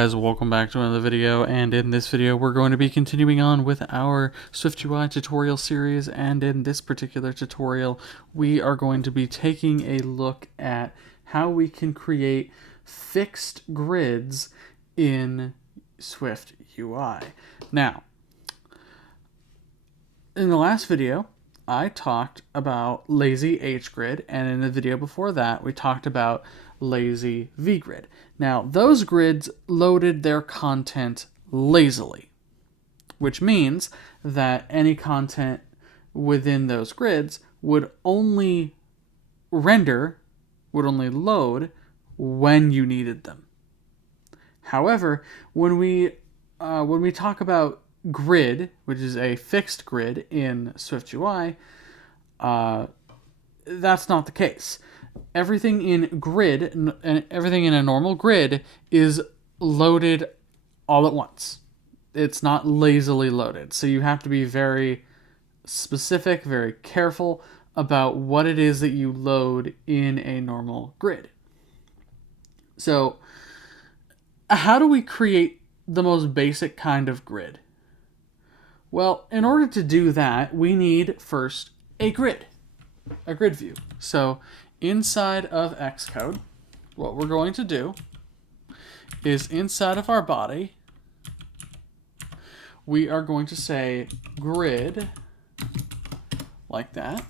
Guys, welcome back to another video, and in this video we're going to be continuing on with our SwiftUI tutorial series, and in this particular tutorial we are going to be taking a look at how we can create fixed grids in SwiftUI. Now, in the last video I talked about lazy hgrid, and in the video before that we talked about lazy vgrid. Now, those grids loaded their content lazily, which means that any content within those grids would only load when you needed them. However, when we talk about grid, which is a fixed grid in SwiftUI, that's not the case. Everything in a normal grid is loaded all at once. It's not lazily loaded. So you have to be very specific, very careful about what it is that you load in a normal grid. So how do we create the most basic kind of grid? Well, in order to do that, we need first a grid view. So inside of Xcode, what we're going to do is inside of our body, we are going to say grid like that.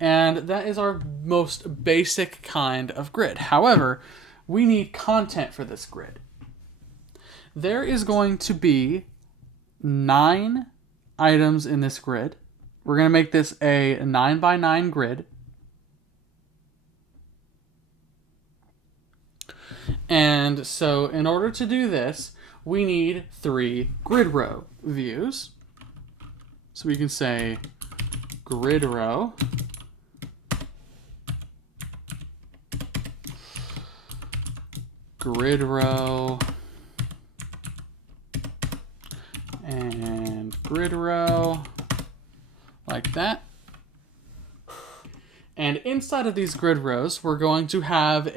And that is our most basic kind of grid. However, we need content for this grid. There is going to be 9 items in this grid. We're going to make this a 9x9 grid. And so in order to do this, we need 3 grid row views. So we can say grid row, and grid row, like that. And inside of these grid rows, we're going to have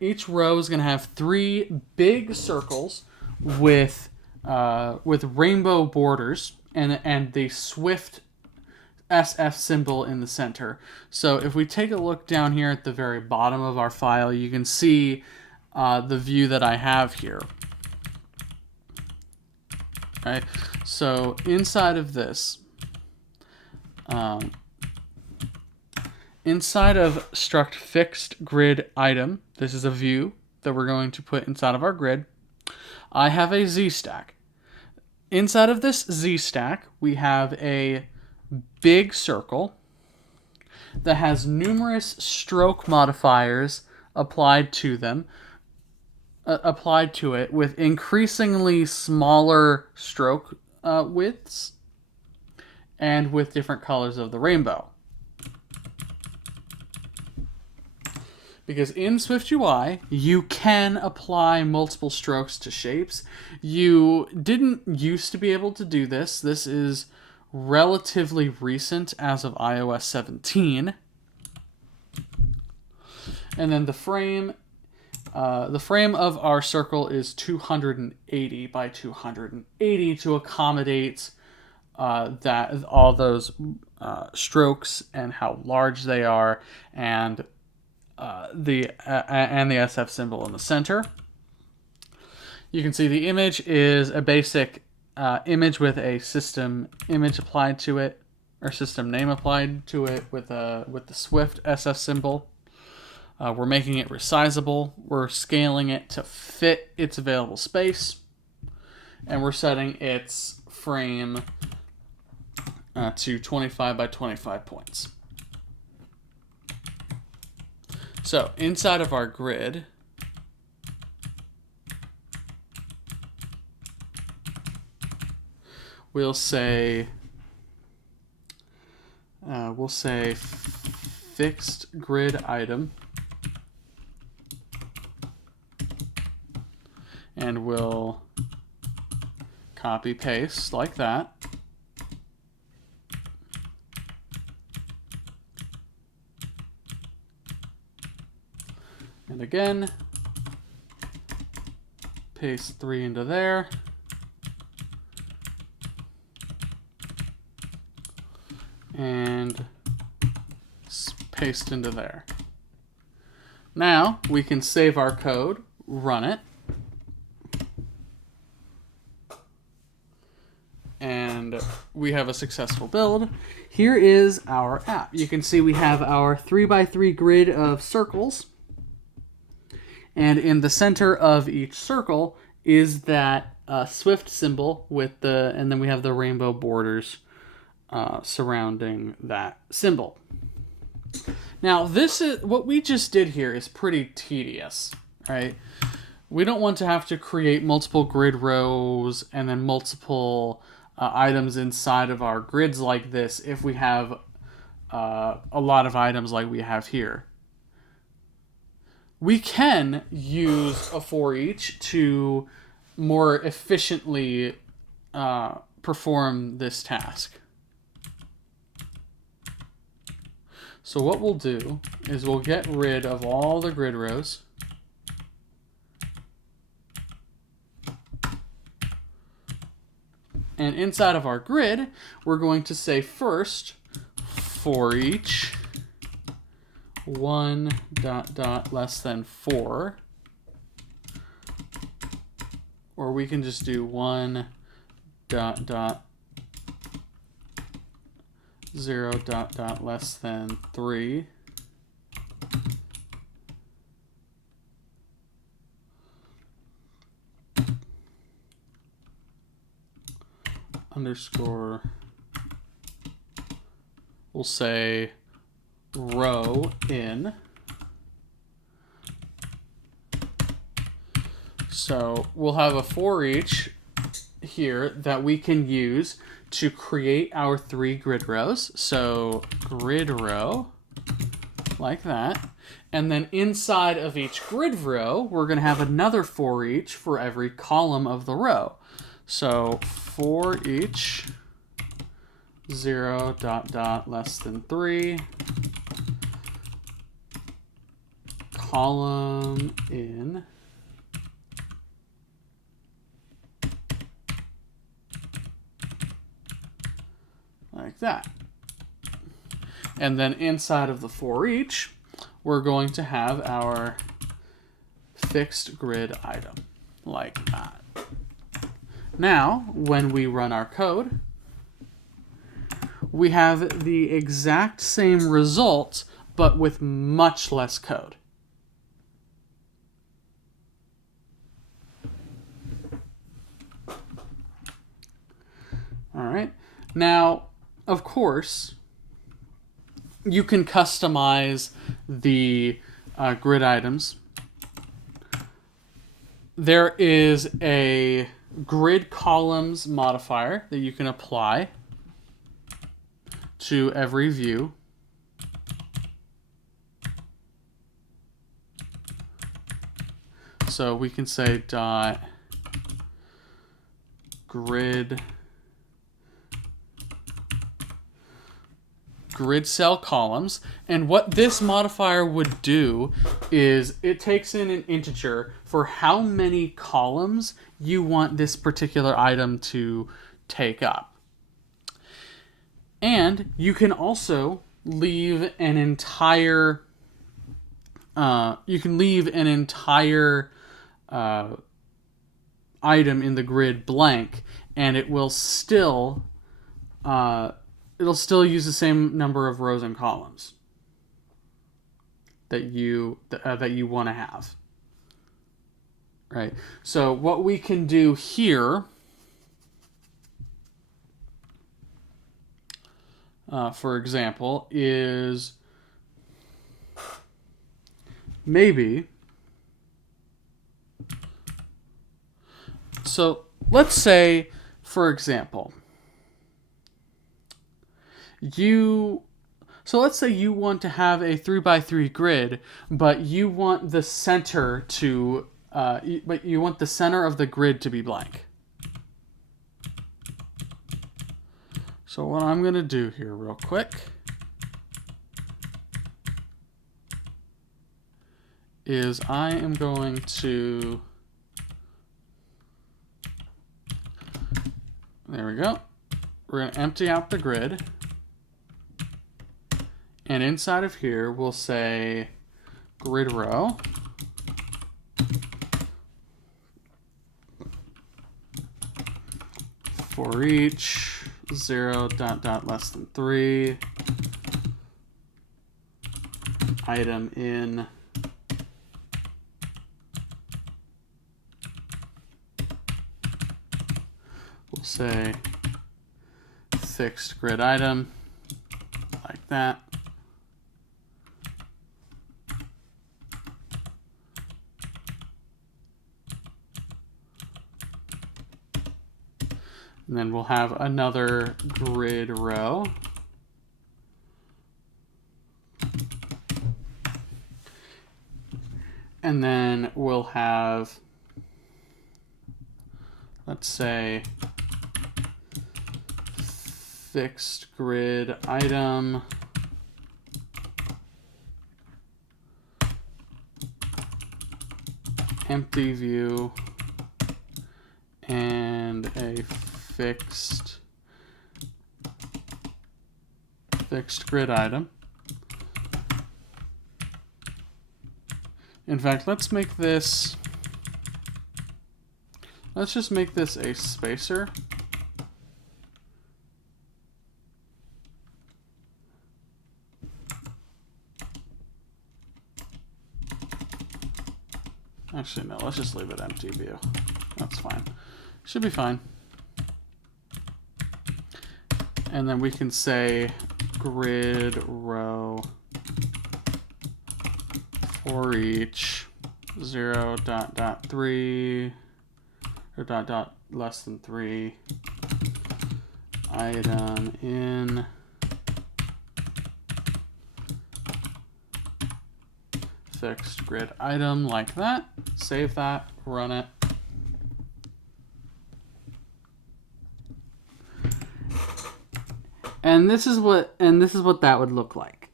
each row is going to have 3 big circles with rainbow borders and the Swift SF symbol in the center. So if we take a look down here at the very bottom of our file, you can see the view that I have here. Right? So inside of this, inside of struct fixed grid item, this is a view that we're going to put inside of our grid. I have a Z stack. Inside of this Z stack, we have a big circle that has numerous stroke modifiers applied to it with increasingly smaller stroke widths and with different colors of the rainbow. Because in SwiftUI, you can apply multiple strokes to shapes. You didn't used to be able to do this. This is relatively recent as of iOS 17. And then the frame of our circle is 280 by 280 to accommodate that all those strokes and how large they are, and the SF symbol in the center. You can see the image is a basic image with a system image applied to it, or system name applied to it with the Swift SF symbol. We're making it resizable. We're scaling it to fit its available space, and we're setting its frame to 25 by 25 points. So inside of our grid, we'll say fixed grid item, and we'll copy paste like that. And again, paste 3 into there. And paste into there. Now we can save our code, run it, and we have a successful build. Here is our app. You can see we have our 3x3 grid of circles, and in the center of each circle is that Swift symbol with and then we have the rainbow borders surrounding that symbol. Now, this is what we just did here is pretty tedious, right? We don't want to have to create multiple grid rows and then multiple items inside of our grids like this if we have a lot of items like we have here. We can use a for each to more efficiently perform this task. So what we'll do is we'll get rid of all the grid rows. And inside of our grid, we're going to say first, for each 1 ... less than 4. Or we can just do 1 ... 0 ... less than 3. Underscore, we'll say row in. So we'll have a for each here that we can use to create our 3 grid rows. So grid row, like that. And then inside of each grid row, we're going to have another for each for every column of the row. So for each 0 ... less than 3, column in, like that. And then inside of the for each, we're going to have our fixed grid item, like that. Now, when we run our code, we have the exact same result, but with much less code. All right. Now, of course, you can customize the grid items. There is a grid columns modifier that you can apply to every view. So we can say dot grid cell columns, and what this modifier would do is it takes in an integer for how many columns you want this particular item to take up. And you can also leave an entire item in the grid blank, and it will still use the same number of rows and columns that you want to have. Right. So what we can do here, for example, is maybe. So let's say, for example, let's say you want to have a 3x3 grid, but you want the center to, but you want the center of the grid to be blank. So what I'm going to do here real quick is I am going to There we go. We're going to empty out the grid. And inside of here, we'll say grid row. For each 0 ... less than 3 item in we'll say fixed grid item, like that. And then we'll have another grid row. And then we'll have, let's say, fixed grid item, empty view, and a fixed grid item. In fact, let's just make this a spacer. Actually, no, let's just leave it empty view. That's fine. Should be fine. And then we can say grid row for each 0 ... 3 or ... less than 3 item in fixed grid item, like that. Save that, run it. And this is what that would look like.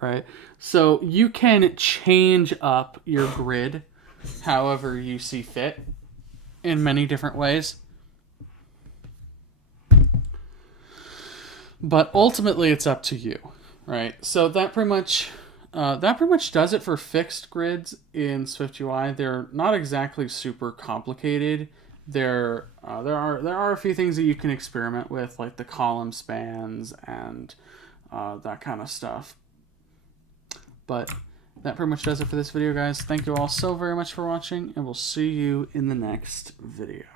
Right? So you can change up your grid however you see fit in many different ways. But ultimately it's up to you, right? So that pretty much does it for fixed grids in SwiftUI. They're not exactly super complicated. There are a few things that you can experiment with, like the column spans and that kind of stuff. But that pretty much does it for this video, guys. Thank you all so very much for watching, and we'll see you in the next video.